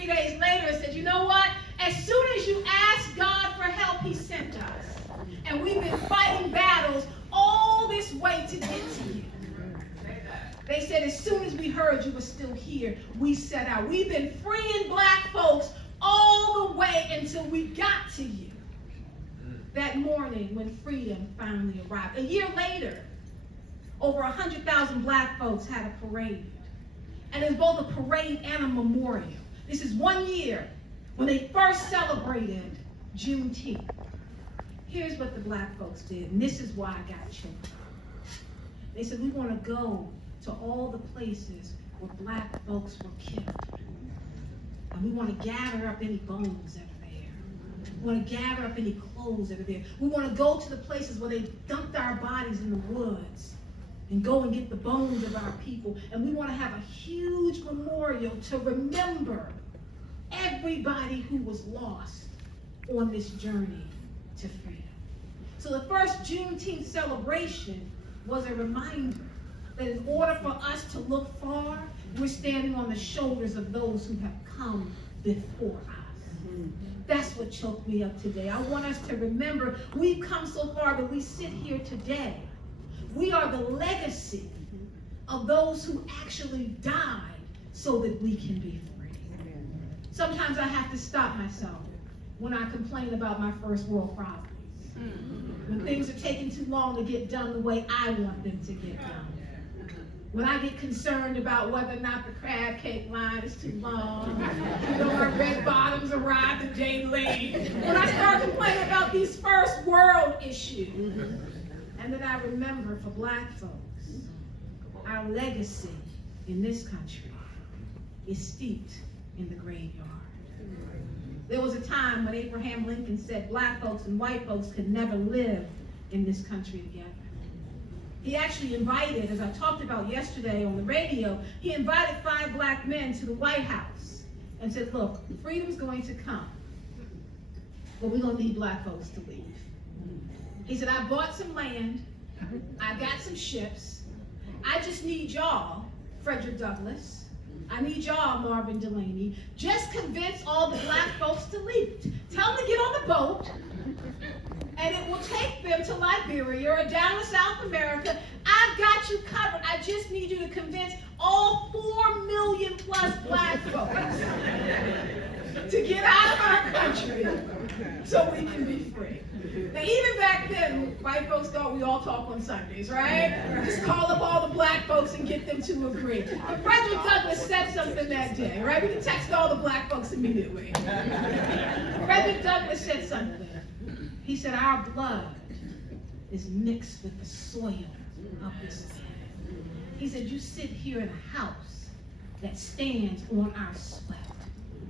3 days later and said, you know what? As soon as you asked God for help, he sent us. And we've been fighting battles all this way to get to you. They said as soon as we heard you were still here, we set out. We've been freeing black folks all the way until we got to you. That morning when freedom finally arrived. A year later, over 100,000 black folks had a parade. And it was both a parade and a memorial. This is 1 year when they first celebrated Juneteenth. Here's what the black folks did, and this is why I got choked up. They said, we want to go to all the places where black folks were killed. And we want to gather up any bones that are there. We want to gather up any clothes that are there. We want to go to the places where they dumped our bodies in the woods and go and get the bones of our people. And we want to have a huge memorial to remember everybody who was lost on this journey to freedom. So the first Juneteenth celebration was a reminder that in order for us to look far, we're standing on the shoulders of those who have come before us. That's what choked me up today. I want us to remember we've come so far that we sit here today. We are the legacy of those who actually died so that we can be free. Sometimes I have to stop myself when I complain about my first world problems. When things are taking too long to get done the way I want them to get done. When I get concerned about whether or not the crab cake line is too long, my red bottoms arrived a day late. When I start complaining about these first world issues. And then I remember for black folks, our legacy in this country is steeped in the graveyard. There was a time when Abraham Lincoln said black folks and white folks could never live in this country together. He actually invited, as I talked about yesterday on the radio, he invited 5 black men to the White House and said, look, freedom's going to come, but we're going to need black folks to leave. He said, I bought some land, I got some ships, I just need y'all, Frederick Douglass, I need y'all, Marvin Delaney, just convince all the black folks to leave. Tell them to get on the boat, and it will take them to Liberia or down to South America. I've got you covered. I just need you to convince all 4 million plus black folks to get out of our country so we can be free. Now, even back then, white folks thought we all talk on Sundays, right? Just call up all the black folks and get them to agree. But Frederick Douglass said something that day, right? We can text all the black folks immediately. Frederick Douglass said something. He said, our blood is mixed with the soil of this land. He said, you sit here in a house that stands on our sweat,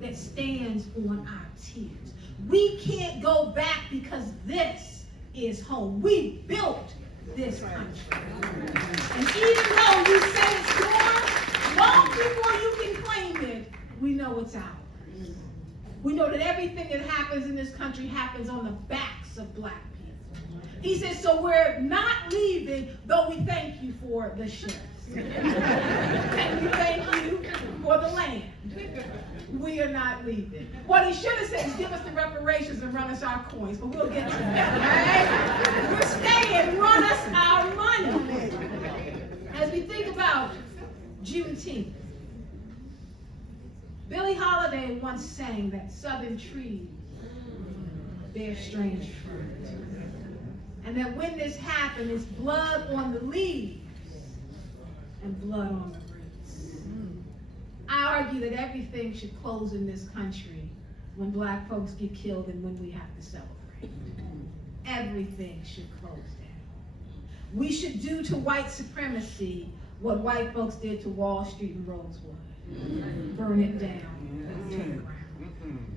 that stands on our tears. We can't go back because this is home. We built this country. And even though you say it's yours, long before you can claim it, we know it's ours. We know that everything that happens in this country happens on the backs of black people. He says, so we're not leaving, though we thank you for the ships. And we thank you for the land. We are not leaving. What he should have said is give us the reparations and run us our coins, but we'll get to that, right? We're staying, run us our money. As we think about Juneteenth, Billie Holiday once sang that southern trees bear strange fruit. And that when this happened, it's blood on the leaves and blood on the roots. I argue that everything should close in this country when black folks get killed and when we have to celebrate. Everything should close down. We should do to white supremacy what white folks did to Wall Street and Rosewood. Burn it down and turn around.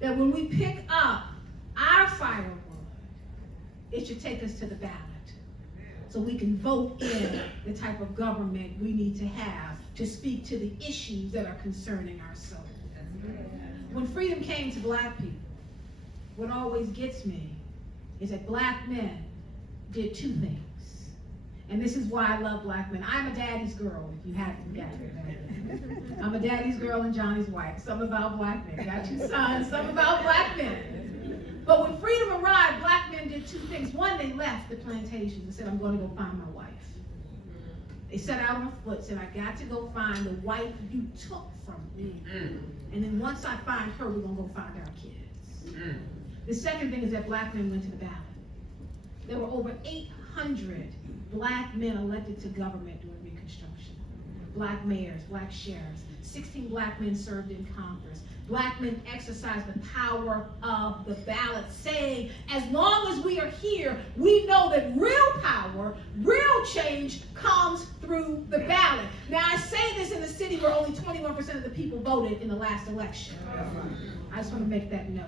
That when we pick up our firewood, it should take us to the ballot so we can vote in the type of government we need to have to speak to the issues that are concerning our soul. When freedom came to black people, what always gets me is that black men did 2 things. And this is why I love black men. I'm a daddy's girl, if you haven't gathered that. I'm a daddy's girl and Johnny's wife. Some about black men. Got 2 sons, some about black men. But when freedom arrived, black men did 2 things. One, they left the plantations and said, I'm going to go find my wife. They set out on foot, said, I got to go find the wife you took from me. And then once I find her, we're going to go find our kids. The second thing is that black men went to the ballot. There were over 800 black men elected to government during Reconstruction. Black mayors, black sheriffs, 16 black men served in Congress. Black men exercised the power of the ballot, saying, as long as we are here, we know that real power, real change comes through the ballot. Now, I say this in a city where only 21% of the people voted in the last election. I just want to make that note.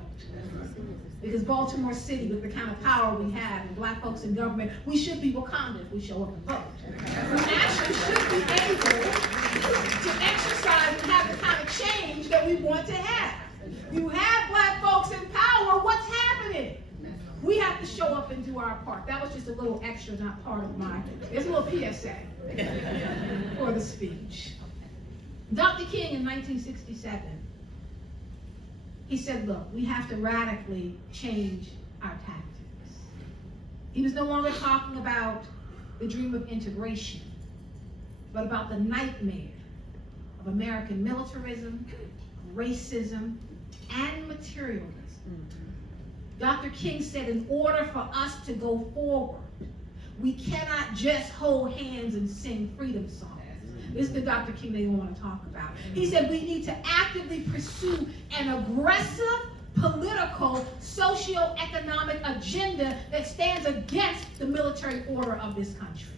Because Baltimore City, with the kind of power we have, and black folks in government, we should be Wakanda if we show up and vote. We actually should be able to exercise and have the kind of change that we want to have. You have black folks in power, what's happening? We have to show up and do our part. That was just a little extra, not part of my, it's a little PSA for the speech. Dr. King in 1967, he said, look, we have to radically change our tactics. He was no longer talking about the dream of integration, but about the nightmare of American militarism, racism, and materialism. Dr. King said, in order for us to go forward, we cannot just hold hands and sing freedom songs. This is the Dr. King they want to talk about. He said we need to actively pursue an aggressive political, socio-economic agenda that stands against the military order of this country.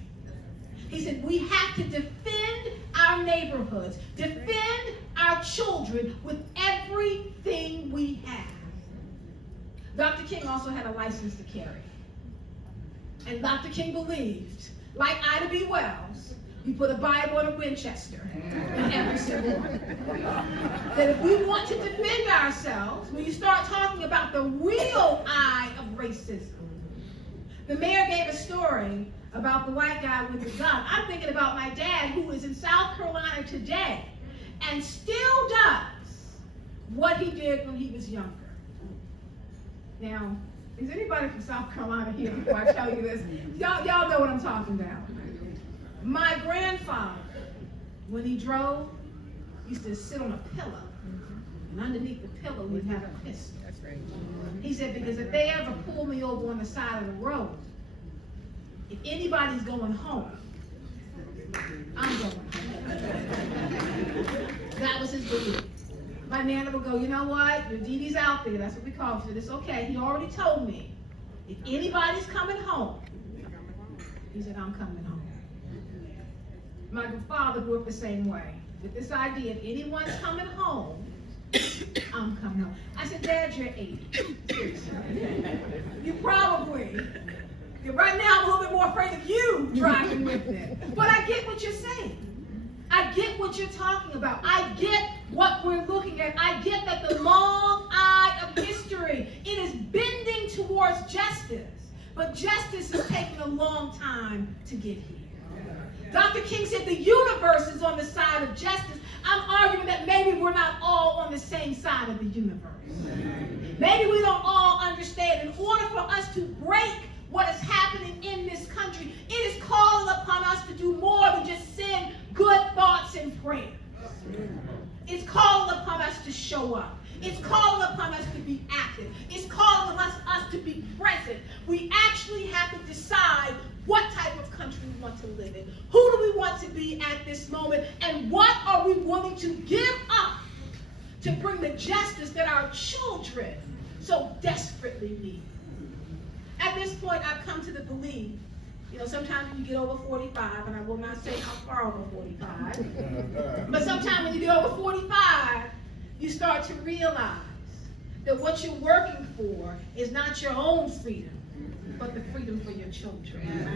He said we have to defend our neighborhoods, defend our children with everything we have. Dr. King also had a license to carry. And Dr. King believed, like Ida B. Wells, you put a Bible and a Winchester in every single one. That if we want to defend ourselves, when you start talking about the real eye of racism. The mayor gave a story about the white guy with the gun. I'm thinking about my dad, who is in South Carolina today and still does what he did when he was younger. Now, is anybody from South Carolina here before I tell you this? Y'all know what I'm talking about. My grandfather, when he drove, used to sit on a pillow. And underneath the pillow, we'd have a pistol. That's right. He said, because if they ever pull me over on the side of the road, if anybody's going home, I'm going home. That was his belief. My nana would go, you know what? Your Dee Dee's out there. That's what we call it. She said, it's okay. He already told me. If anybody's coming home, he said, I'm coming home. My father grew up the same way. With this idea, if anyone's coming home, I'm coming home. I said, Dad, you're 80. You probably. Right now, I'm a little bit more afraid of you driving with it. But I get what you're saying. I get what you're talking about. I get what we're looking at. I get that the long eye of history, it is bending towards justice. But justice is taking a long time to get here. Dr. King said the universe is on the side of justice. I'm arguing that maybe we're not all on the same side of the universe. Maybe we don't all understand. In order for us to break what is happening in this country, it is calling upon us to do more than just send good thoughts and prayers. It's calling upon us to show up. It's calling upon us to be active. It's calling upon us to be present. We actually have to decide what type of country we want to live in. Who do we want to be at this moment? And what are we willing to give up to bring the justice that our children so desperately need? At this point, I've come to the belief, sometimes when you get over 45, and I will not say how far over 45, but sometimes when you get over 45, you start to realize that what you're working for is not your own freedom, but the freedom for your children.